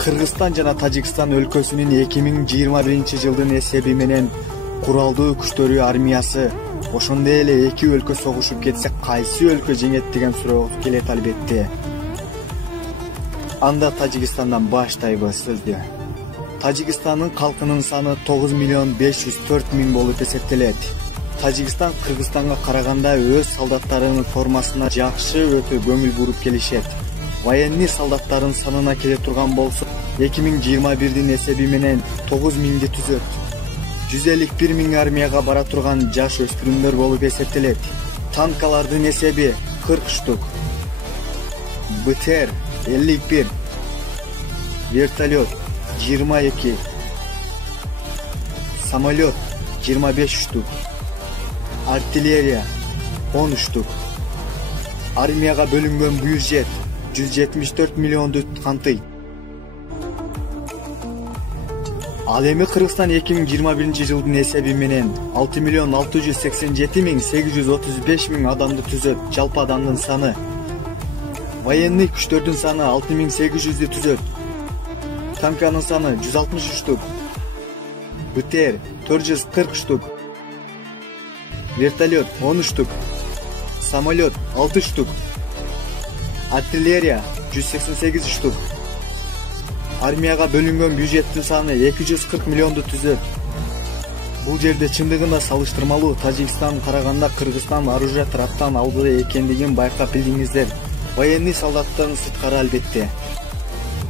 Кыргызстан жана Тажикстан өлкөсүнүн 2021-жылдын эсеби менен куралдуу күчтөрү армиясы ошондой эле эки өлкө согушуп кетсе кайсы өлкө жеңет деген суроо келет албетте. Анда Тажикстандан баштайбыз сөздү. Тажикстандын калкынын саны 9.504.000 болуп эсептелет. Тажикстан Кыргызстанга караганда өз солдаттарынын формасына жакшы өтө көңүл буруп келишет. Военный солдаттарын санына келе турган болсо, 2021-дин эсеби менен 9.000 түзөт. 151.000 армияга бара турган жаш өспүрүмдөр болуп эсептелет. Танкалардын эсеби 40 штук. БТР 51, вертолет 22, самолет 25 штук, артиллерия 10 штук. Армияга бөлүнгөн бюджет 174 миллионду камтыйт. Ал эми Кыргызстан 2021-жылдын эсеби менен 6.687.835 адамды түзөт. Жалпы адамдын саны. Военный күчтөрдүн саны 6.800 түзөт. Танканын саны 160 штук. БТР 440 штук. Вертолет 10 штук. Самолет 6 штук. Артиллерия 188 штук. Армияга бөлүнгөн бюджеттин саны 240 миллионду түзөт. Бул жерде чындыгында салыштырмалуу Тажикстан караганда Кыргызстан оружие тараптан алдыда экендигин байкап билдиңиздер. Военный солдаттардын сырткары албетте.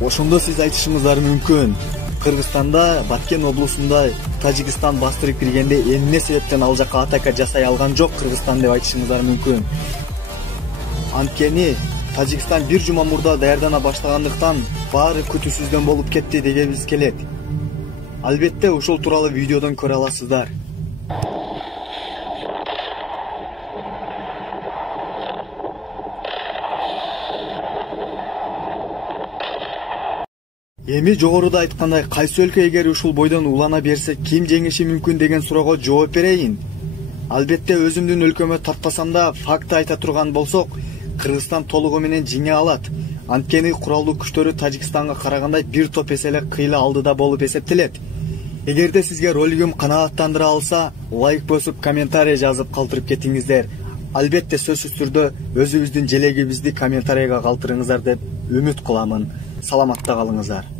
Ошондо сиз айтышыңыздар мүмкүн. Кыргызстанда Баткен облусунда Тажикстан бастырып киргенде эмне себептен ал жака атака жасай алган жок Кыргызстан деп айтышыңыздар мүмкүн. Анткени Тажикстан бир жума мурда даярдана баштагандыктан баары күтүүсүздөн болуп кетти дегенибиз келет. Албетте ушул тууралуу видеодон көрө аласыздар. Эми жогоруда айткандай, кайсы өлкө эгер ушул бойдон улана берсе ким жеңиши мүмкүн деген суроого жооп берейин. Албетте өзүмдүн өлкөмө тартпасам да факты айта турган болсок, Кыргызстан толугу менен жеңе алат. Анткени куралдуу күчтөрү Тажикстанга караганда бир топ эселе кыйла алдыда болуп эсептелет. Эгерде сизге ролигим канааттандыра алса, лайк басып, комментарий жазып калтырып кетиңиздер. Албетте сөзсүз түрдө өзүбүздүн желегибизди комментарийга калтырыңыздар деп үмүт кыламын. Саламатта калыңыздар.